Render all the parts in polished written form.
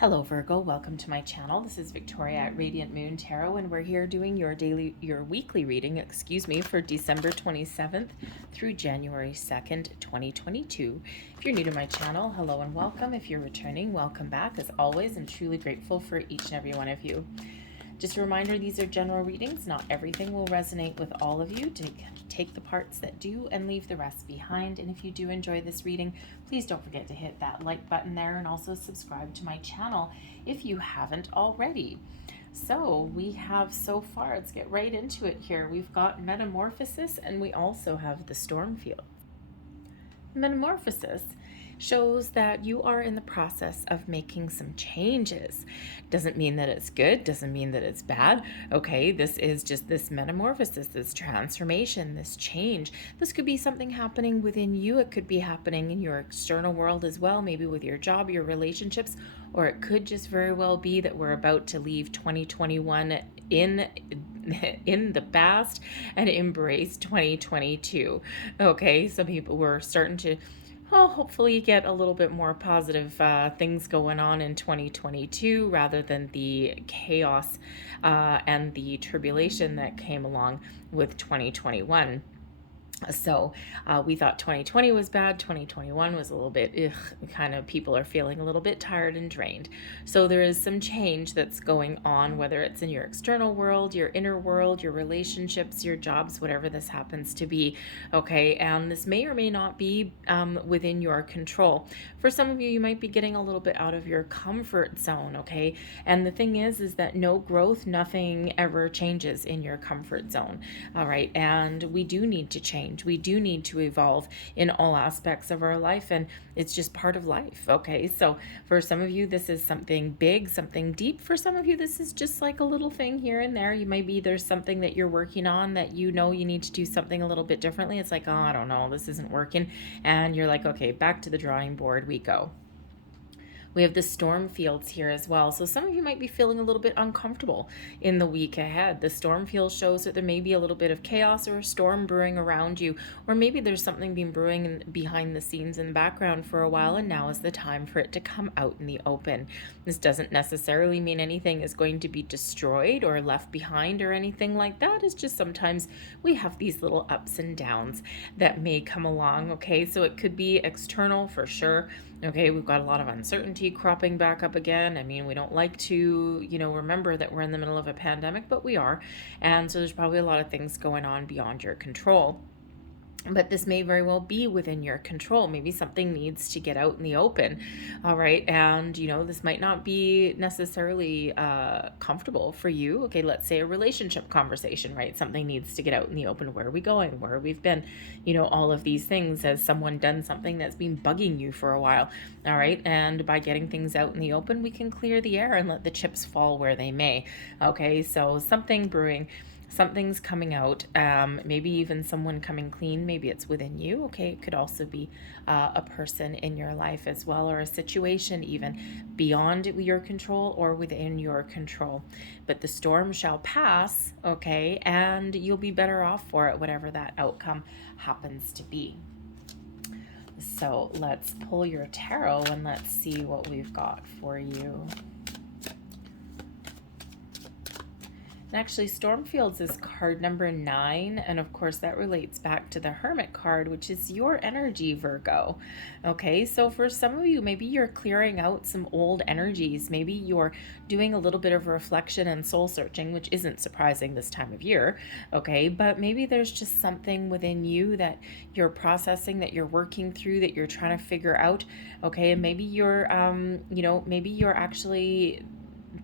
Hello Virgo, welcome to my channel. This is Victoria at Radiant Moon Tarot, and we're here doing your weekly reading, for December 27th through January 2nd, 2022. If you're new to my channel, hello and welcome. If you're returning, welcome back. As always, I'm truly grateful for each and every one of you. Just a reminder, these are general readings. Not everything will resonate with all of you. Take the parts that do and leave the rest behind. And if you do enjoy this reading, please don't forget to hit that like button there and also subscribe to my channel if you haven't already. So we have so far, let's get right into it here. We've got Metamorphosis and we also have the Storm Field. Metamorphosis shows that you are in the process of making some changes. Doesn't mean that it's good, doesn't mean that it's bad. Okay, this is just this metamorphosis, this transformation, this change. This could be something happening within you. It could be happening in your external world as well, maybe with your job, your relationships, or it could just very well be that we're about to leave 2021 in the past and embrace 2022. Okay, some people were starting to hopefully get a little bit more positive things going on in 2022 rather than the chaos and the tribulation that came along with 2021. So we thought 2020 was bad. 2021 was a little bit, kind of people are feeling a little bit tired and drained. So there is some change that's going on, whether it's in your external world, your inner world, your relationships, your jobs, whatever this happens to be. Okay, and this may or may not be within your control. For some of you, you might be getting a little bit out of your comfort zone. Okay, and the thing is that no growth, nothing ever changes in your comfort zone. All right, and we do need to change. We do need to evolve in all aspects of our life, and it's just part of life. Okay, so for some of you, this is something big, something deep. For some of you, this is just like a little thing here and there. You might be there's something that you're working on that you know you need to do something a little bit differently. It's like, oh, I don't know, this isn't working. And you're like, okay, back to the drawing board we go. We have the storm fields here as well. So some of you might be feeling a little bit uncomfortable in the week ahead. The storm field shows that there may be a little bit of chaos or a storm brewing around you, or maybe there's something been brewing behind the scenes in the background for a while, and now is the time for it to come out in the open. This doesn't necessarily mean anything is going to be destroyed or left behind or anything like that. It's just sometimes we have these little ups and downs that may come along. Okay, so it could be external for sure. Okay, we've got a lot of uncertainty cropping back up again. I mean, we don't like to, remember that we're in the middle of a pandemic, but we are. And so there's probably a lot of things going on beyond your control. But this may very well be within your control. Maybe something needs to get out in the open. All right. And, this might not be necessarily comfortable for you. Okay. Let's say a relationship conversation, right? Something needs to get out in the open. Where are we going? Where we've been? All of these things. Has someone done something that's been bugging you for a while? All right. And by getting things out in the open, we can clear the air and let the chips fall where they may. Okay. So something brewing. Something's coming out, maybe even someone coming clean. Maybe it's within you. Okay, it could also be a person in your life as well, or a situation even beyond your control or within your control. But the storm shall pass, okay, and you'll be better off for it, whatever that outcome happens to be. So let's pull your tarot and let's see what we've got for you. And actually, Stormfields is card number 9, and of course that relates back to the Hermit card, which is your energy, Virgo. Okay, so for some of you, maybe you're clearing out some old energies. Maybe you're doing a little bit of reflection and soul searching, which isn't surprising this time of year. Okay, but maybe there's just something within you that you're processing, that you're working through, that you're trying to figure out. Okay, and maybe you're, maybe you're actually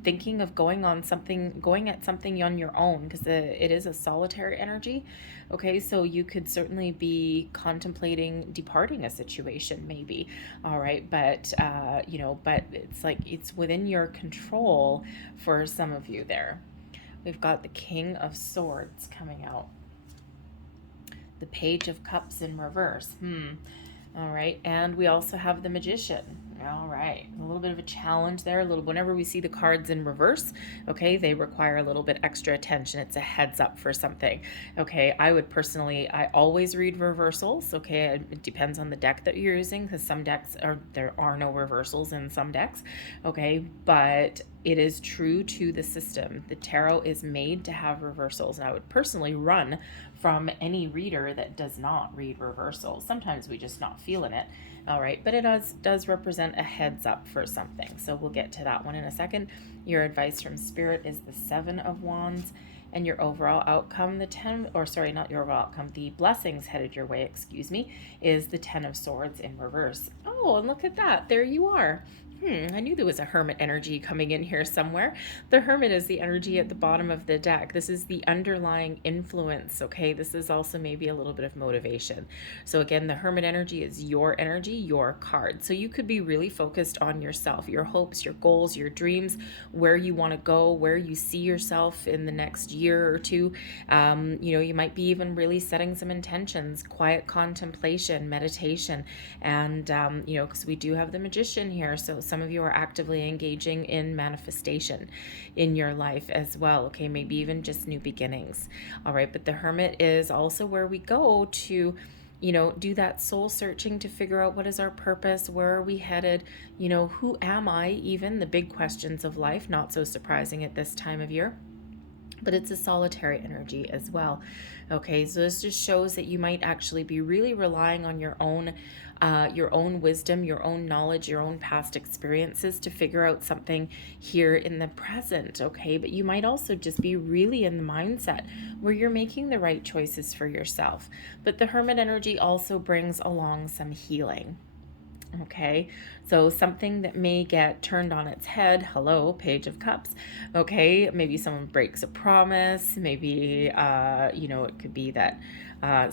thinking of going at something on your own, because it is a solitary energy. Okay, so you could certainly be contemplating departing a situation, maybe. All right, but but it's like it's within your control for some of you there. We've got the King of Swords coming out, the Page of Cups in reverse. All right, and we also have the Magician. All right. A little bit of a challenge there. Whenever we see the cards in reverse, okay, they require a little bit extra attention. It's a heads up for something. Okay, I always read reversals. Okay, it depends on the deck that you're using, because there are no reversals in some decks. Okay, but it is true to the system. The tarot is made to have reversals, and I would personally run from any reader that does not read reversals. Sometimes we just not feeling it. All right, but it does represent a heads up for something. So we'll get to that one in a second. Your advice from Spirit is the 7 of Wands, and your overall outcome, the blessings headed your way, is the 10 of Swords in reverse. Oh, and look at that. There you are. I knew there was a Hermit energy coming in here somewhere. The Hermit is the energy at the bottom of the deck. This is the underlying influence, okay? This is also maybe a little bit of motivation. So again, the Hermit energy is your energy, your card. So you could be really focused on yourself, your hopes, your goals, your dreams, where you want to go, where you see yourself in the next year or two. You might be even really setting some intentions, quiet contemplation, meditation, and, because we do have the Magician here. So some of you are actively engaging in manifestation in your life as well. Okay, maybe even just new beginnings. All right, but the Hermit is also where we go to do that soul searching to figure out what is our purpose, where are we headed, who am I, even the big questions of life, not so surprising at this time of year. But it's a solitary energy as well. Okay, so this just shows that you might actually be really relying on your own wisdom, your own knowledge, your own past experiences to figure out something here in the present. Okay, but you might also just be really in the mindset where you're making the right choices for yourself. But the Hermit energy also brings along some healing. Okay, so something that may get turned on its head. Hello, Page of Cups. Okay, maybe someone breaks a promise. Maybe, it could be that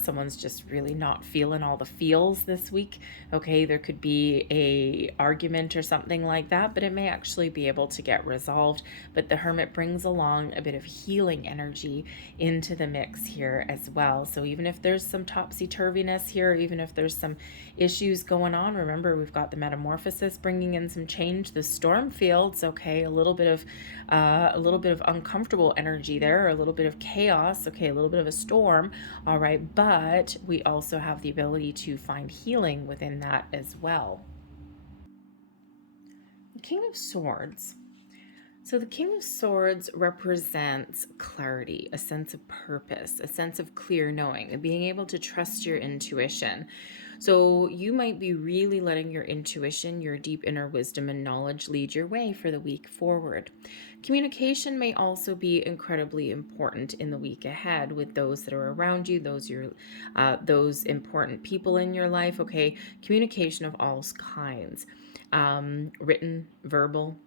someone's just really not feeling all the feels this week. Okay, there could be a argument or something like that, but it may actually be able to get resolved. But the Hermit brings along a bit of healing energy into the mix here as well. So even if there's some topsy-turviness here, even if there's some issues going on, remember we've got the metamorphosis bringing in some change, the storm fields, okay, a little bit of uncomfortable energy there, or a little bit of chaos, okay, a little bit of a storm. All right, but we also have the ability to find healing within that as well. The King of Swords. So the King of Swords represents clarity, a sense of purpose, a sense of clear knowing, and being able to trust your intuition. So you might be really letting your intuition, your deep inner wisdom and knowledge lead your way for the week forward. Communication may also be incredibly important in the week ahead with those that are around you, those important people in your life. Okay, communication of all kinds, written, verbal,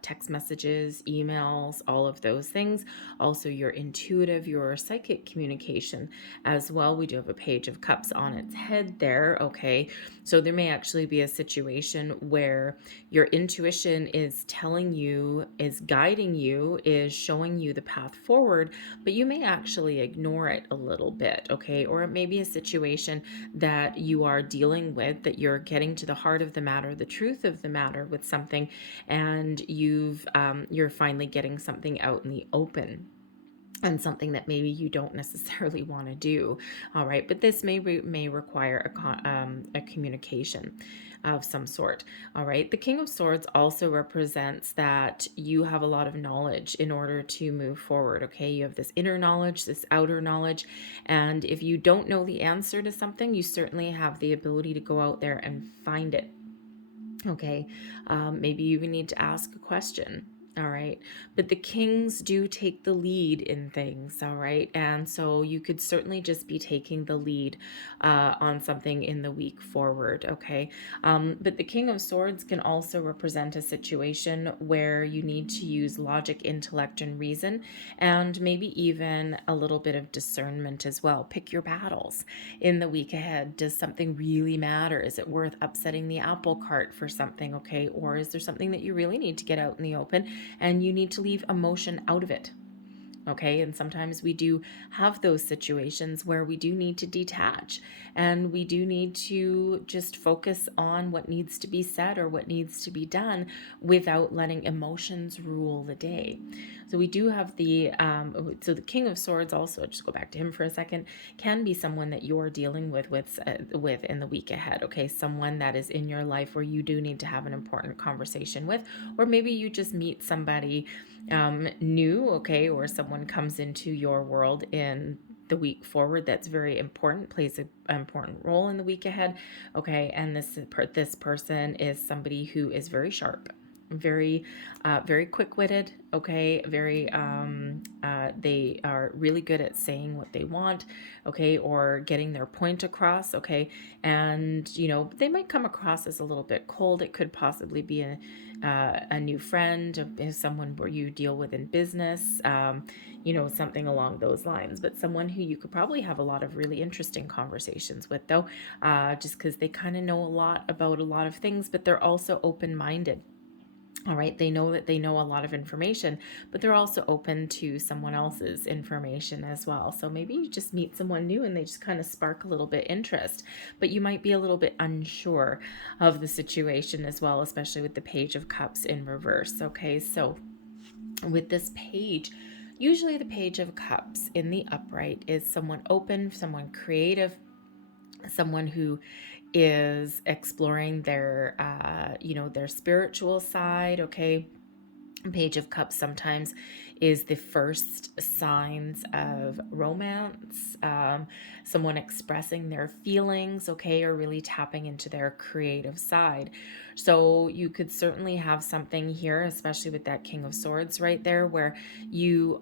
text messages, emails, all of those things. Also your intuitive, your psychic communication as well. We do have a Page of Cups on its head there, okay? So there may actually be a situation where your intuition is telling you, is guiding you, is showing you the path forward, but you may actually ignore it a little bit, okay? Or it may be a situation that you are dealing with, that you're getting to the heart of the matter, the truth of the matter with something, and you're finally getting something out in the open, and something that maybe you don't necessarily want to do. All right, but this may require a communication of some sort. All right, the King of Swords also represents that you have a lot of knowledge in order to move forward. Okay, you have this inner knowledge, this outer knowledge, and if you don't know the answer to something, you certainly have the ability to go out there and find it. Okay, maybe you even need to ask a question. All right, but the kings do take the lead in things. All right, and so you could certainly just be taking the lead on something in the week forward. Okay, but the King of Swords can also represent a situation where you need to use logic, intellect, and reason, and maybe even a little bit of discernment as well. Pick your battles in the week ahead. Does something really matter? Is it worth upsetting the apple cart for something? Okay, or is there something that you really need to get out in the open and you need to leave emotion out of it? Okay, and sometimes we do have those situations where we do need to detach, and we do need to just focus on what needs to be said or what needs to be done without letting emotions rule the day. So we do have so the King of Swords also, just go back to him for a second, can be someone that you're dealing with in the week ahead. Okay, someone that is in your life where you do need to have an important conversation with, or maybe you just meet somebody new, okay, or someone comes into your world in the week forward that's very important, plays an important role in the week ahead, okay, and this person is somebody who is very sharp, very quick-witted, okay, they are really good at saying what they want, okay, or getting their point across, okay, and they might come across as a little bit cold. It could possibly be a new friend, someone where you deal with in business, something along those lines, but someone who you could probably have a lot of really interesting conversations with, though, just because they kind of know a lot about a lot of things, but they're also open-minded. All right, they know that they know a lot of information, but they're also open to someone else's information as well. So maybe you just meet someone new and they just kind of spark a little bit interest, but you might be a little bit unsure of the situation as well, especially with the Page of Cups in reverse. Okay, so with this page, usually the Page of Cups in the upright is someone open, someone creative, someone who is exploring their their spiritual side. Okay, Page of Cups sometimes is the first signs of romance, someone expressing their feelings, okay, or really tapping into their creative side. So you could certainly have something here, especially with that King of Swords right there, where you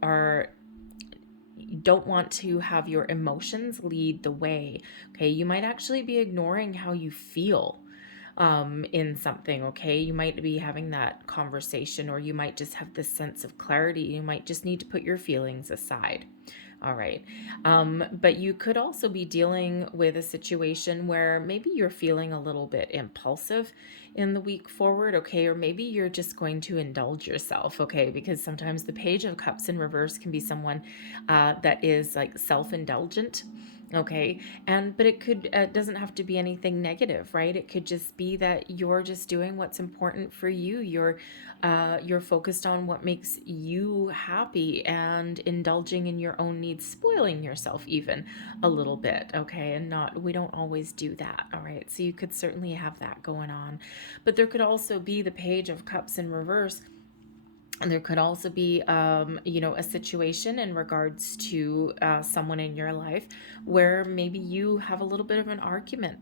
don't want to have your emotions lead the way. Okay, you might actually be ignoring how you feel in something. Okay, you might be having that conversation, or you might just have this sense of clarity. You might just need to put your feelings aside. All right. But you could also be dealing with a situation where maybe you're feeling a little bit impulsive in the week forward, okay? Or maybe you're just going to indulge yourself, okay? Because sometimes the Page of Cups in reverse can be someone that is like self-indulgent. Okay, but it doesn't have to be anything negative, right? It could just be that you're just doing what's important for you. You're focused on what makes you happy and indulging in your own needs, spoiling yourself even a little bit, okay? And we don't always do that, all right? So you could certainly have that going on, but there could also be the Page of Cups in reverse. And there could also be, a situation in regards to someone in your life where maybe you have a little bit of an argument.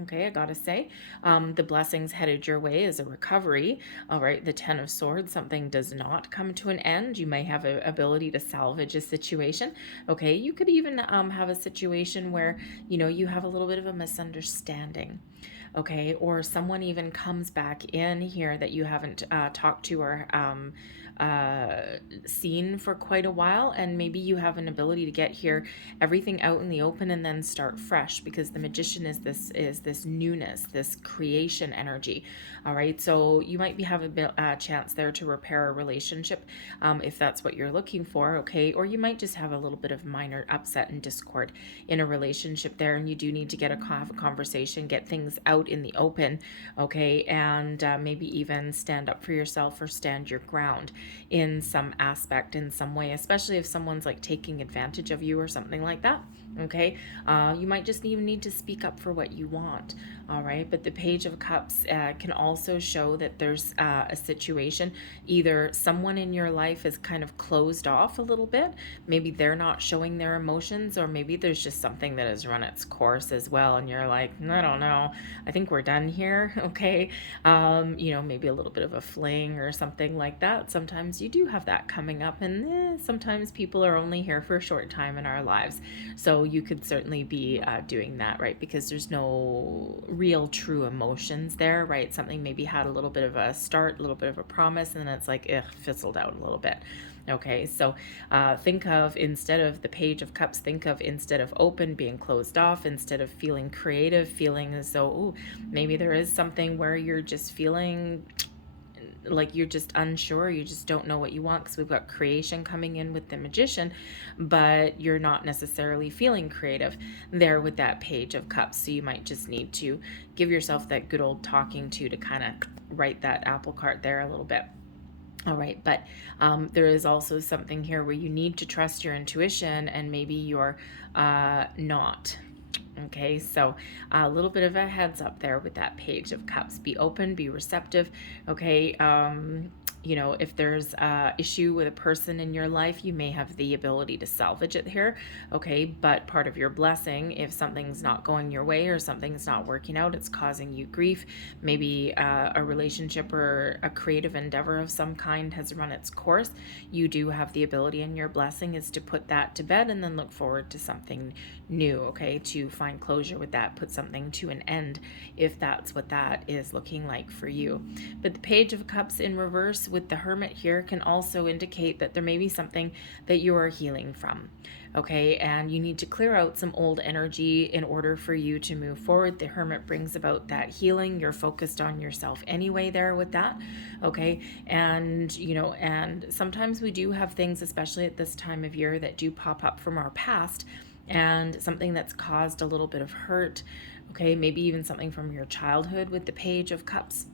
Okay, I gotta say, the blessings headed your way as a recovery. All right, the Ten of Swords, something does not come to an end. You may have an ability to salvage a situation. Okay, you could even have a situation where, you have a little bit of a misunderstanding. Okay, or someone even comes back in here that you haven't talked to or seen for quite a while, and maybe you have an ability to get here everything out in the open and then start fresh, because the Magician is this newness, this creation energy. All right, so you might have a chance there to repair a relationship if that's what you're looking for. Okay, or you might just have a little bit of minor upset and discord in a relationship there, and you do need to have a conversation, get things out in the open, okay, and maybe even stand up for yourself or stand your ground in some aspect, in some way, especially if someone's like taking advantage of you or something like that. Okay, you might just even need to speak up for what you want. All right, but the Page of Cups can also show that there's a situation, either someone in your life is kind of closed off a little bit, maybe they're not showing their emotions, or maybe there's just something that has run its course as well, and you're like, I don't know, I think we're done here. Okay, maybe a little bit of a fling or something like that. Sometimes you do have that coming up, and sometimes people are only here for a short time in our lives, so you could certainly be doing that, right? Because there's no real true emotions there, right? Something maybe had a little bit of a start, a little bit of a promise, and then it's like fizzled out a little bit. Okay, so think of, instead of the Page of Cups, think of, instead of open, being closed off, instead of feeling creative, feeling as though, maybe there is something where you're just feeling like you're just unsure, you just don't know what you want, because we've got creation coming in with the Magician, but you're not necessarily feeling creative there with that Page of Cups. So you might just need to give yourself that good old talking to kind of write that apple cart there a little bit. All right, but there is also something here where you need to trust your intuition, and maybe you're not. Okay, so a little bit of a heads up there with that Page of Cups. Be open, be receptive. Okay, you know, if there's a issue with a person in your life, you may have the ability to salvage it here. Okay, but part of your blessing, if something's not going your way or something's not working out, it's causing you grief, maybe a relationship or a creative endeavor of some kind has run its course, you do have the ability, and your blessing is to put that to bed and then look forward to something new. Okay, to find closure with that, put something to an end, if that's what that is looking like for you. But the Page of Cups in reverse with the Hermit here can also indicate that there may be something that you are healing from. Okay, and you need to clear out some old energy in order for you to move forward. The Hermit brings about that healing. You're focused on yourself anyway there with that. Okay, and you know, and sometimes we do have things, especially at this time of year, that do pop up from our past, and something that's caused a little bit of hurt. Okay, maybe even something from your childhood with the Page of Cups.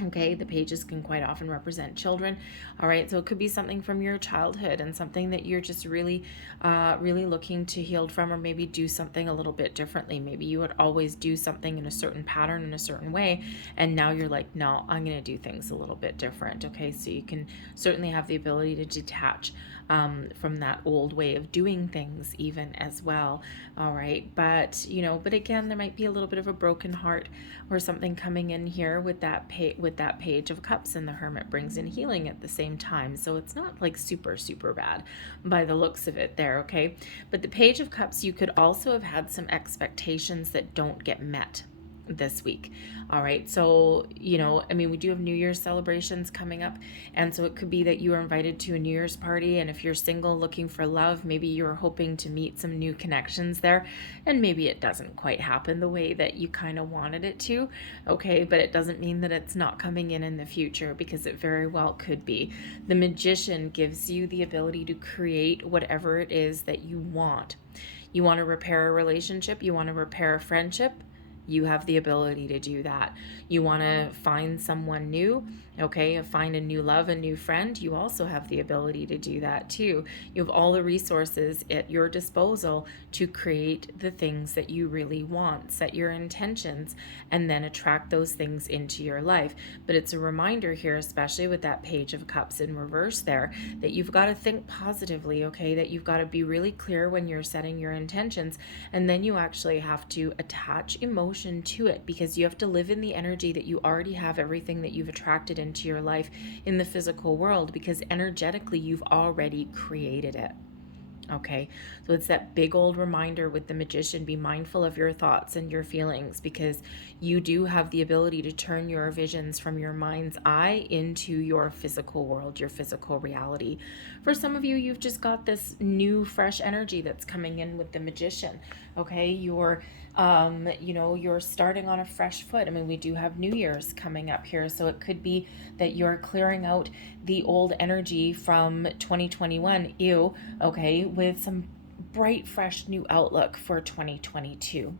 Okay, the pages can quite often represent children. All right, so it could be something from your childhood and something that you're just really, really looking to heal from, or maybe do something a little bit differently. Maybe you would always do something in a certain pattern in a certain way, and now you're like, no, I'm going to do things a little bit different. Okay, so you can certainly have the ability to detach from that old way of doing things even as well. All right, but you know, but again, there might be a little bit of a broken heart or something coming in here with that Page of Cups, and the Hermit brings in healing at the same time. So it's not like super bad by the looks of it there. Okay, but the Page of Cups, you could also have had some expectations that don't get met this week. All right, so you know, I mean, we do have New Year's celebrations coming up, and so it could be that you are invited to a New Year's party, and if you're single looking for love, maybe you're hoping to meet some new connections there, and maybe it doesn't quite happen the way that you kind of wanted it to. Okay, but it doesn't mean that it's not coming in the future, because it very well could be. The Magician gives you the ability to create whatever it is that you want. You want to repair a relationship, you want to repair a friendship, you have the ability to do that. You want to find someone new, okay, find a new love, a new friend, you also have the ability to do that too. You have all the resources at your disposal to create the things that you really want. Set your intentions and then attract those things into your life. But it's a reminder here, especially with that Page of Cups in reverse there, that you've got to think positively, okay, that you've got to be really clear when you're setting your intentions, and then you actually have to attach emotion to it, because you have to live in the energy that you already have everything that you've attracted into your life in the physical world, because energetically you've already created it. Okay, so it's that big old reminder with the Magician. Be mindful of your thoughts and your feelings, because you do have the ability to turn your visions from your mind's eye into your physical world, your physical reality. For some of you, you've just got this new fresh energy that's coming in with the Magician. Okay, you're you know, you're starting on a fresh foot. I mean, we do have New Year's coming up here, so it could be that you're clearing out the old energy from 2021, okay, with some bright, fresh new outlook for 2022.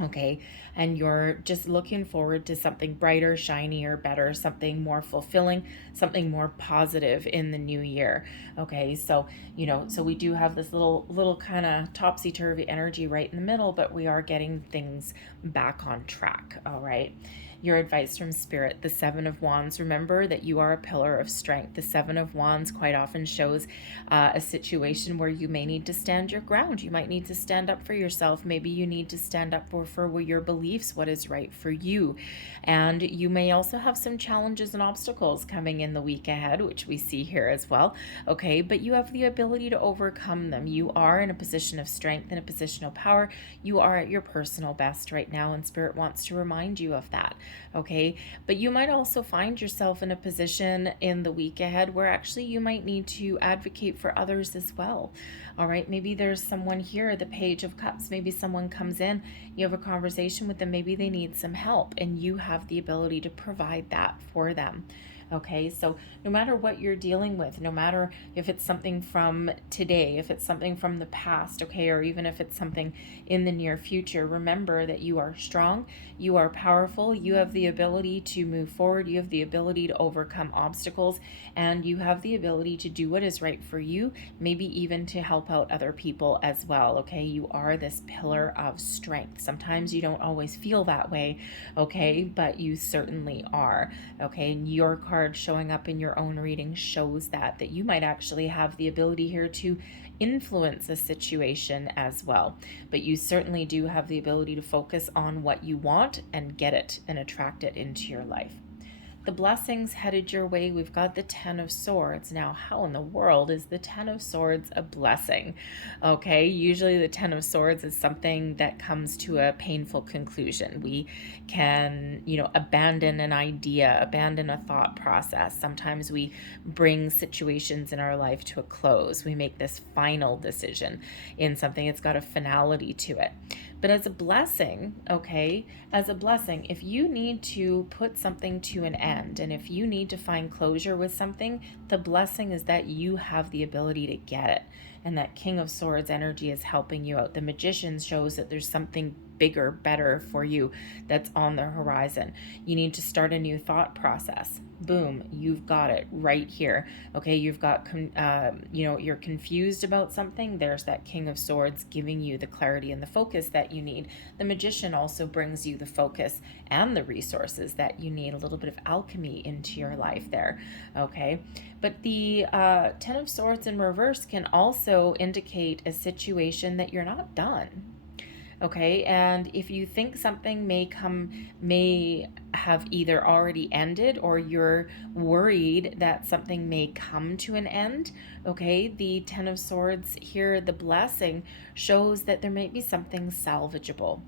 Okay, and you're just looking forward to something brighter, shinier, better, something more fulfilling, something more positive in the new year. Okay, so you know, so we do have this little kind of topsy-turvy energy right in the middle, but we are getting things back on track. All right, your advice from Spirit, the Seven of Wands. Remember that you are a pillar of strength. The Seven of Wands quite often shows a situation where you may need to stand your ground. You might need to stand up for yourself. Maybe you need to stand up for your beliefs, what is right for you. And you may also have some challenges and obstacles coming in the week ahead, which we see here as well. Okay, but you have the ability to overcome them. You are in a position of strength and a position of power. You are at your personal best right now, and Spirit wants to remind you of that. Okay, but you might also find yourself in a position in the week ahead where actually you might need to advocate for others as well. All right, maybe there's someone here, the Page of Cups, maybe someone comes in, you have a conversation with them, maybe they need some help, and you have the ability to provide that for them. Okay, so no matter what you're dealing with, no matter if it's something from today, if it's something from the past, okay, or even if it's something in the near future, remember that you are strong, you are powerful, you have the ability to move forward, you have the ability to overcome obstacles, and you have the ability to do what is right for you, maybe even to help out other people as well, okay? You are this pillar of strength. Sometimes you don't always feel that way, okay, but you certainly are, okay? And your card showing up in your own reading shows that you might actually have the ability here to influence a situation as well. But you certainly do have the ability to focus on what you want and get it and attract it into your life. The blessings headed your way. We've got the Ten of Swords. Now, how in the world is the Ten of Swords a blessing? Okay, usually the Ten of Swords is something that comes to a painful conclusion. We can, abandon an idea, abandon a thought process. Sometimes we bring situations in our life to a close. We make this final decision in something. It's got a finality to it. But as a blessing, okay, if you need to put something to an end, and if you need to find closure with something, the blessing is that you have the ability to get it. And that King of Swords energy is helping you out. The Magician shows that there's something bigger, better for you that's on the horizon. You need to start a new thought process. Boom, you've got it right here. Okay, you've got, you're confused about something. There's that King of Swords giving you the clarity and the focus that you need. The Magician also brings you the focus and the resources that you need, a little bit of alchemy into your life there. Okay, but the Ten of Swords in reverse can also indicate a situation that you're not done. Okay, and if you think something may have either already ended, or you're worried that something may come to an end, okay, the Ten of Swords here, the blessing, shows that there might be something salvageable.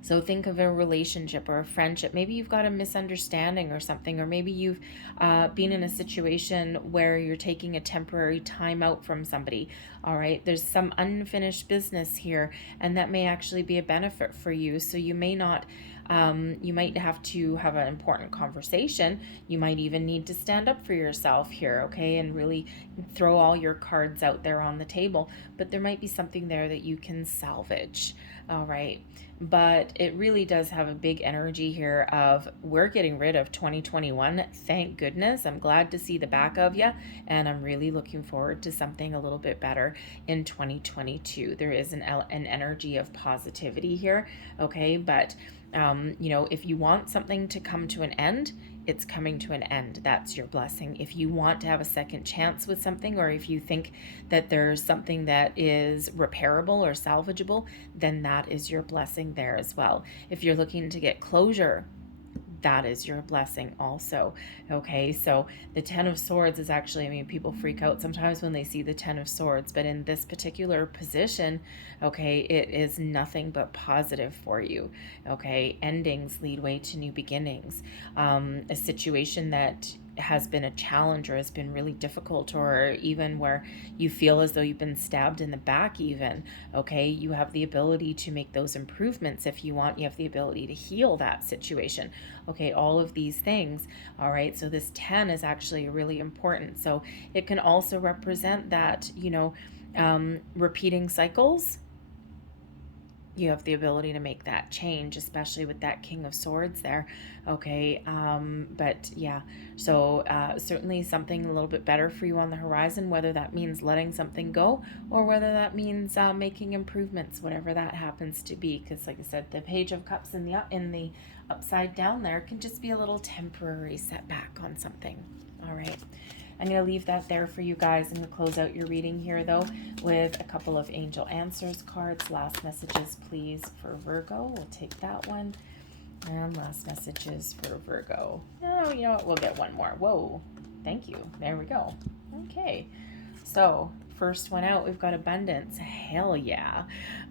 So think of a relationship or a friendship. Maybe you've got a misunderstanding or something, or maybe you've been in a situation where you're taking a temporary time out from somebody. All right, there's some unfinished business here, and that may actually be a benefit for you. So you may not, you might have to have an important conversation. You might even need to stand up for yourself here, okay, and really throw all your cards out there on the table. But there might be something there that you can salvage. All right. But it really does have a big energy here of, we're getting rid of 2021. Thank goodness. I'm glad to see the back of you, and I'm really looking forward to something a little bit better in 2022. There is an energy of positivity here, okay? But, if you want something to come to an end, it's coming to an end. That's your blessing. If you want to have a second chance with something, or if you think that there's something that is repairable or salvageable, then that is your blessing there as well. If you're looking to get closure, that is your blessing also. Okay, so the Ten of Swords is actually, people freak out sometimes when they see the Ten of Swords, but in this particular position, okay, it is nothing but positive for you. Okay, endings lead way to new beginnings. A situation that has been a challenge or has been really difficult, or even where you feel as though you've been stabbed in the back even, okay, you have the ability to make those improvements if you want. You have the ability to heal that situation. Okay, all of these things. All right, so this 10 is actually really important. So it can also represent that, repeating cycles. You have the ability to make that change, especially with that King of Swords there. Okay, but yeah, so certainly something a little bit better for you on the horizon, whether that means letting something go or whether that means making improvements, whatever that happens to be. Because like I said, the Page of Cups in the upside down there can just be a little temporary setback on something. All right. I'm going to leave that there for you guys. I'm going to close out your reading here, though, with a couple of Angel Answers cards. Last messages, please, for Virgo. We'll take that one. And last messages for Virgo. Oh, you know what? We'll get one more. Whoa. Thank you. There we go. Okay. So, first one out, we've got abundance. Hell yeah.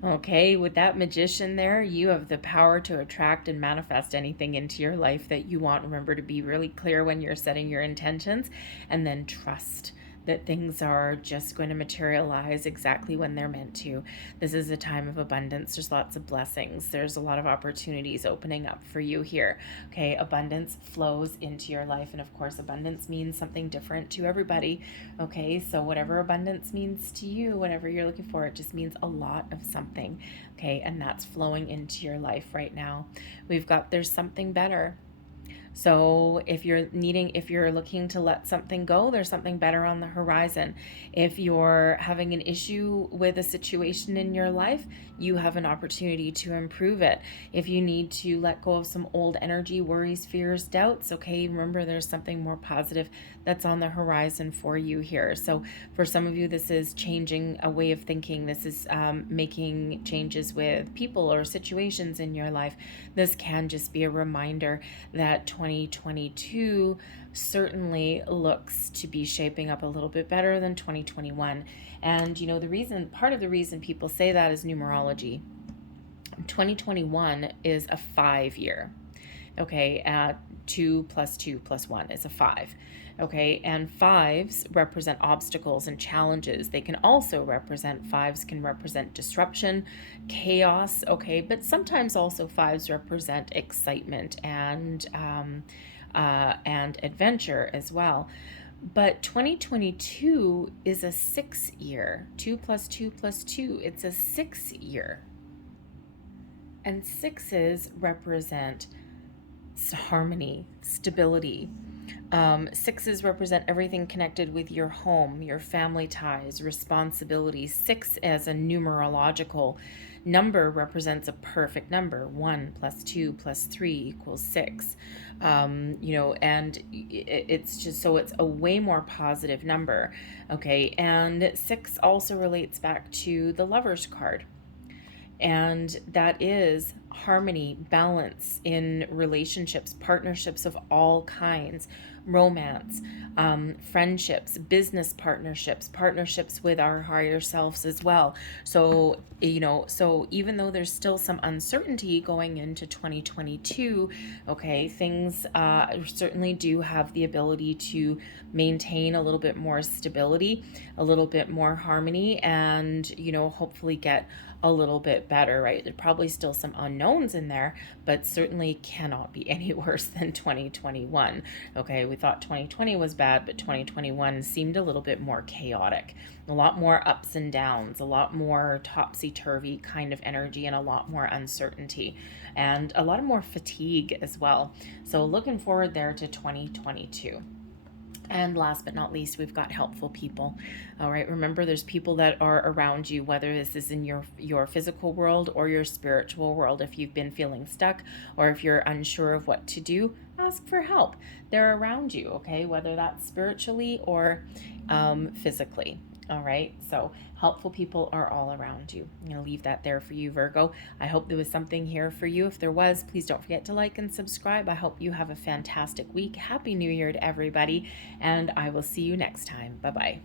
Okay, with that Magician there, you have the power to attract and manifest anything into your life that you want. Remember to be really clear when you're setting your intentions, and then trust that things are just going to materialize exactly when they're meant to. This is a time of abundance. There's lots of blessings. There's a lot of opportunities opening up for you here. Okay, abundance flows into your life. And of course, abundance means something different to everybody. Okay, so whatever abundance means to you, whatever you're looking for, it just means a lot of something. Okay, and that's flowing into your life right now. There's something better. So if you're looking to let something go, there's something better on the horizon. If you're having an issue with a situation in your life, you have an opportunity to improve it. If you need to let go of some old energy, worries, fears, doubts, okay, remember there's something more positive that's on the horizon for you here. So for some of you, this is changing a way of thinking. This is making changes with people or situations in your life. This can just be a reminder that 2022 certainly looks to be shaping up a little bit better than 2021. And part of the reason people say that is numerology. 2021 is a 5-year. Okay, 2 + 2 + 1 is a 5. Okay, and 5s represent obstacles and challenges. They can also represent, 5s can represent disruption, chaos, okay, but sometimes also 5s represent excitement and adventure as well. But 2022 is a 6-year, 2 + 2 + 2, it's a 6-year. And 6s represent harmony, stability. 6s represent everything connected with your home, your family ties, responsibilities. 6 as a numerological number represents a perfect number. 1 + 2 + 3 = 6. And it's just, so it's a way more positive number. Okay, and 6 also relates back to the Lover's card. And that is harmony, balance in relationships, partnerships of all kinds, romance, friendships, business partnerships, partnerships with our higher selves as well. So, even though there's still some uncertainty going into 2022, okay, things certainly do have the ability to maintain a little bit more stability, a little bit more harmony, and, hopefully get a little bit better, right? There's probably still some unknowns in there, but certainly cannot be any worse than 2021. Okay, we thought 2020 was bad, but 2021 seemed a little bit more chaotic, a lot more ups and downs, a lot more topsy-turvy kind of energy, and a lot more uncertainty, and a lot more fatigue as well. So looking forward there to 2022. And last but not least, we've got helpful people. All right, remember there's people that are around you, whether this is in your physical world or your spiritual world. If you've been feeling stuck or if you're unsure of what to do, ask for help. They're around you, okay, whether that's spiritually or physically. All right, so helpful people are all around you. I'm going to leave that there for you, Virgo. I hope there was something here for you. If there was, please don't forget to like and subscribe. I hope you have a fantastic week. Happy New Year to everybody, and I will see you next time. Bye-bye.